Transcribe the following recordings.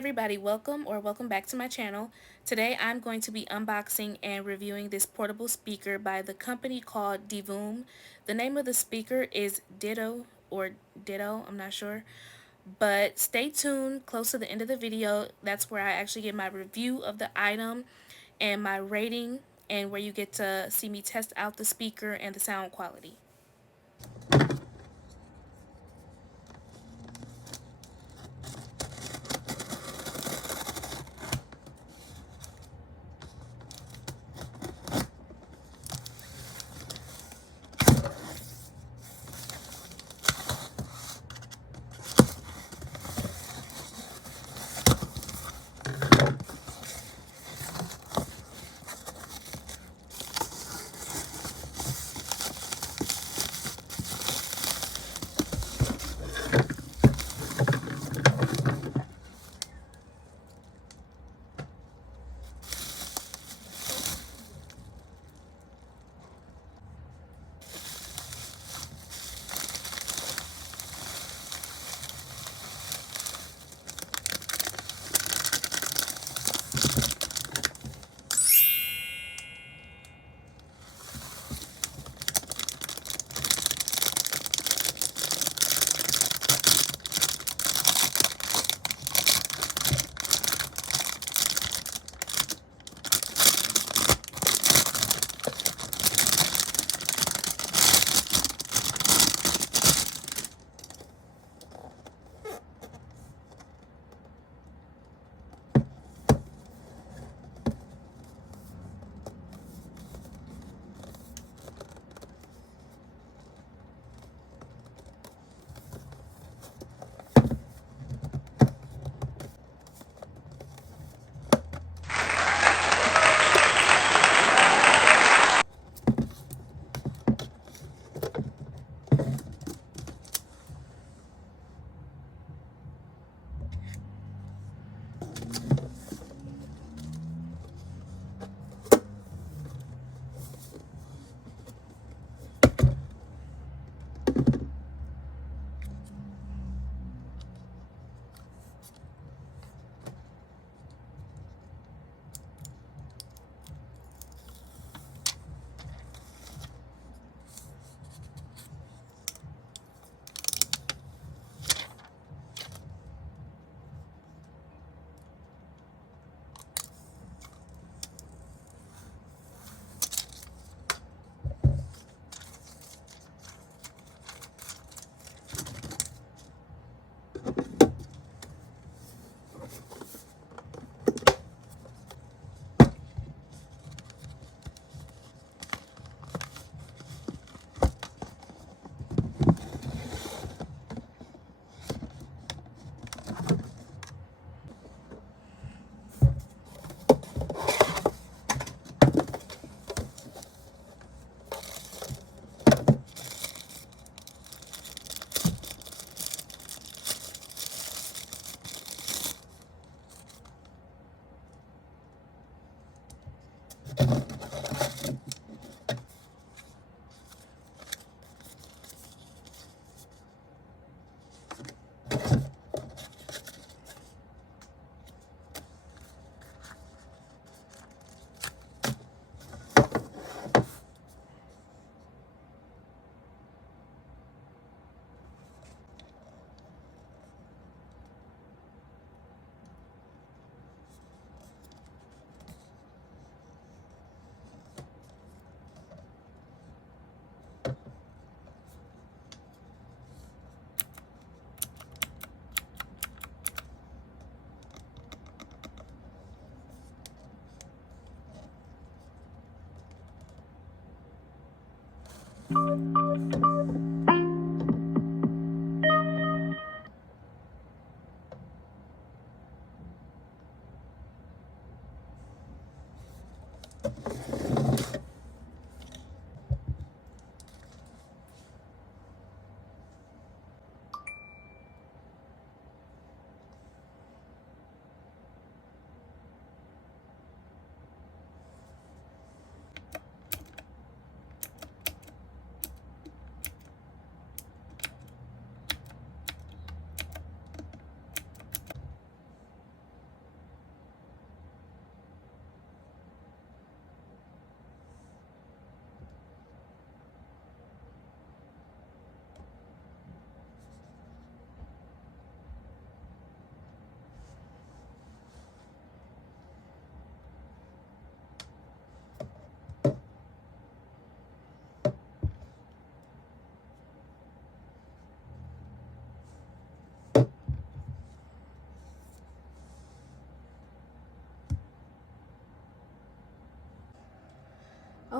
everybody, welcome back to my channel. Today I'm going to be unboxing and reviewing this portable speaker by the company called Divoom. The name of the speaker is Ditto, I'm not sure. But stay tuned close to the end of the video. That's where I actually get my review of the item and my rating, and where you get to see me test out the speaker and the sound quality.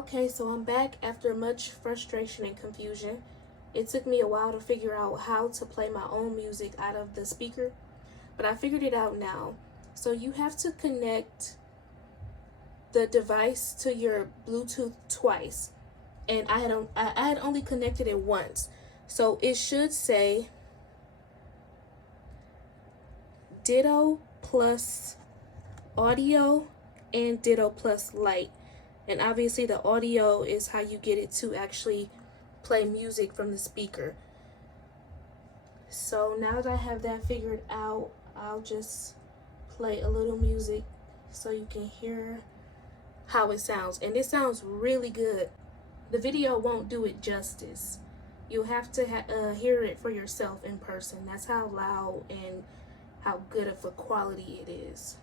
Okay, so I'm back after much frustration and confusion. It took me a while to figure out how to play my own music out of the speaker, but I figured it out now. So you have to connect the device to your Bluetooth twice, and I had only connected it once. So it should say Ditto plus audio and Ditto plus light. And obviously the audio is how you get it to actually play music from the speaker. So now that I have that figured out, I'll just play a little music so you can hear how it sounds. And it sounds really good. The video won't do it justice. You'll have to hear it for yourself in person. That's how loud and how good of a quality it is.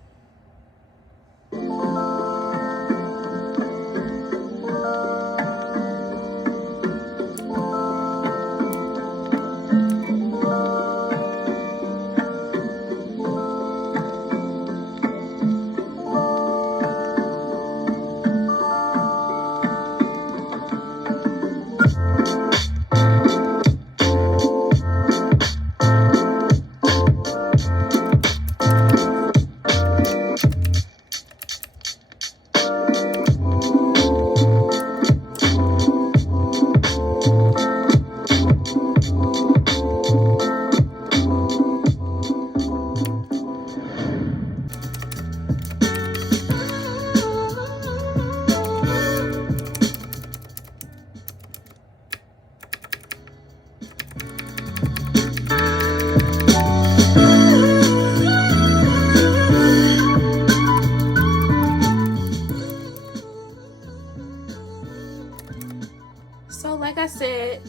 So like I said,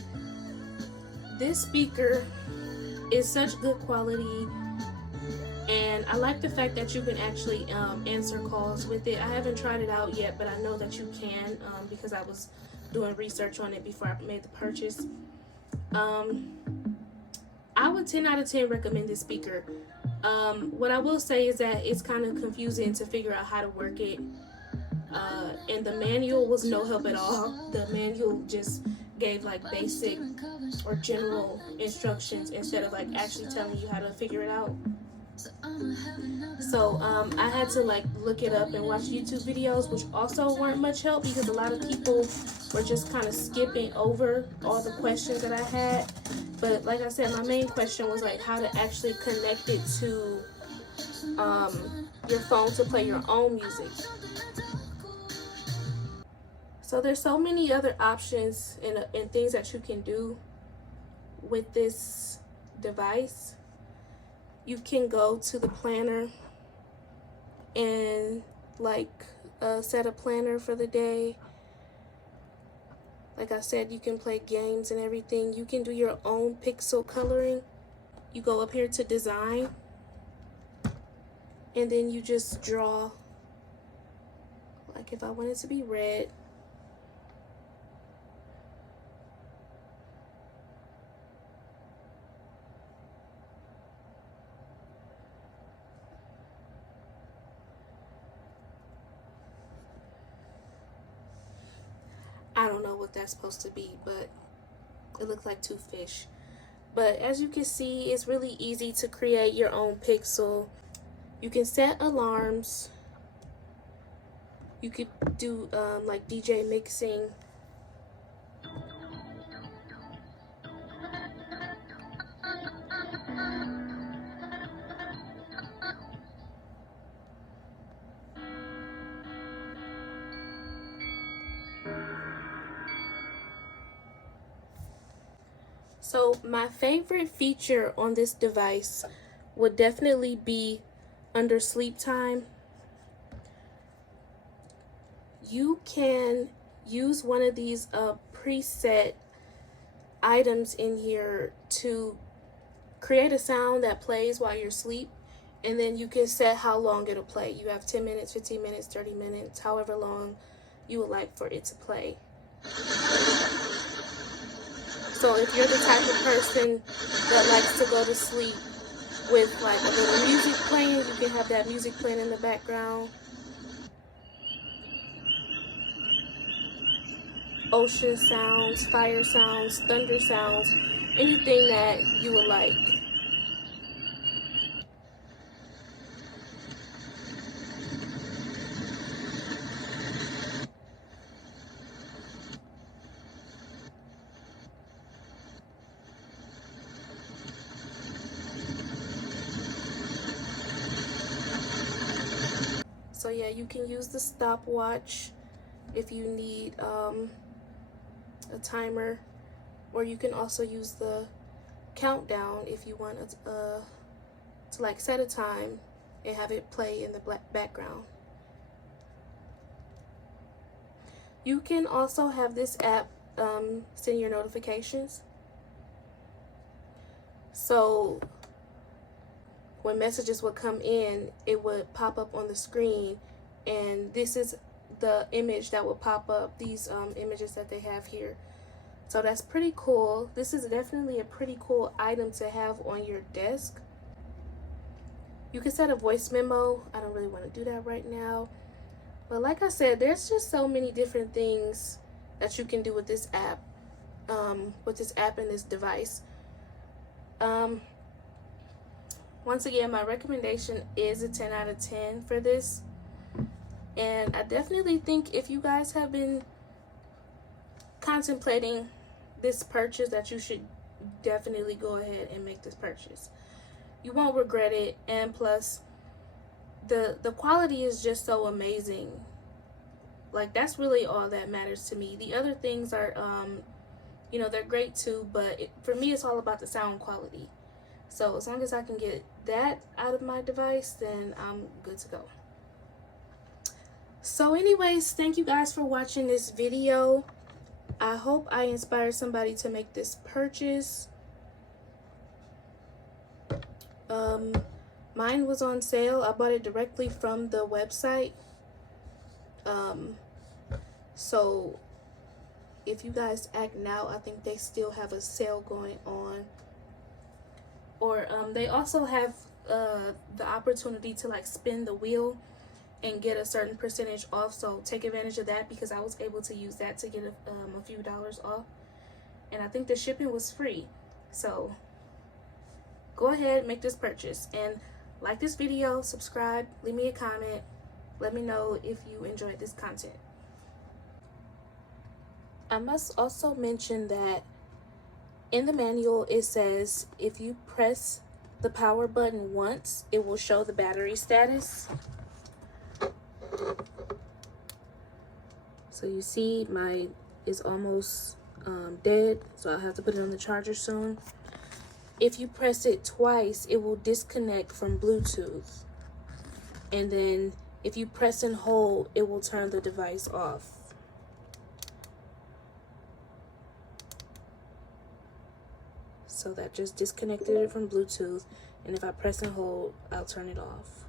this speaker is such good quality, and I like the fact that you can actually answer calls with it. I haven't tried it out yet, but I know that you can because I was doing research on it before I made the purchase. I would 10 out of 10 recommend this speaker. What I will say is that it's kind of confusing to figure out how to work it. And the manual was no help at all. The manual just gave like basic or general instructions instead of like actually telling you how to figure it out. So I had to like look it up and watch YouTube videos, which also weren't much help because a lot of people were just kind of skipping over all the questions that I had. But like I said, my main question was like how to actually connect it to your phone to play your own music. So there's so many other options and things that you can do with this device. You can go to the planner and like set a planner for the day. Like I said, you can play games and everything. You can do your own pixel coloring. You go up here to design, and then you just draw. Like if I want it to be red, I don't know what that's supposed to be, but it looks like two fish. But as you can see, it's really easy to create your own pixel. You can set alarms. You could do like DJ mixing. So my favorite feature on this device would definitely be under sleep time. You can use one of these preset items in here to create a sound that plays while you're asleep, and then you can set how long it'll play. You have 10 minutes, 15 minutes, 30 minutes, however long you would like for it to play. So if you're the type of person that likes to go to sleep with like a little music playing, you can have that music playing in the background. ocean sounds, fire sounds, thunder sounds, anything that you would like. So yeah, you can use the stopwatch if you need a timer, or you can also use the countdown if you want to like set a time and have it play in the background. You can also have this app send your notifications. So when messages would come in, it would pop up on the screen, and this is the image that would pop up, these images that they have here. So that's pretty cool. This is definitely a pretty cool item to have on your desk. You can set a voice memo. I don't really want to do that right now. But like I said, there's just so many different things that you can do with this app, and this device. Once again, my recommendation is a 10 out of 10 for this. And I definitely think if you guys have been contemplating this purchase, that you should definitely go ahead and make this purchase. You won't regret it, and plus the quality is just so amazing. Like, that's really all that matters to me. The other things are you know, they're great too, but for me it's all about the sound quality. So as long as I can get that out of my device, then I'm good to go. So anyways, thank you guys for watching this video. I hope I inspired somebody to make this purchase. Mine was on sale. I bought it directly from the website. So if you guys act now, I think they still have a sale going on. Or they also have the opportunity to like spin the wheel and get a certain percentage off. So take advantage of that, because I was able to use that to get a few dollars off. And I think the shipping was free. So go ahead, make this purchase, and like this video, subscribe, leave me a comment, let me know if you enjoyed this content. I must also mention that in the manual it says if you press the power button once, it will show the battery status. So you see my is almost dead, so I'll have to put it on the charger soon. If you press it twice, it will disconnect from Bluetooth. And then if you press and hold, it will turn the device off. So that just disconnected it from Bluetooth. And if I press and hold, I'll turn it off.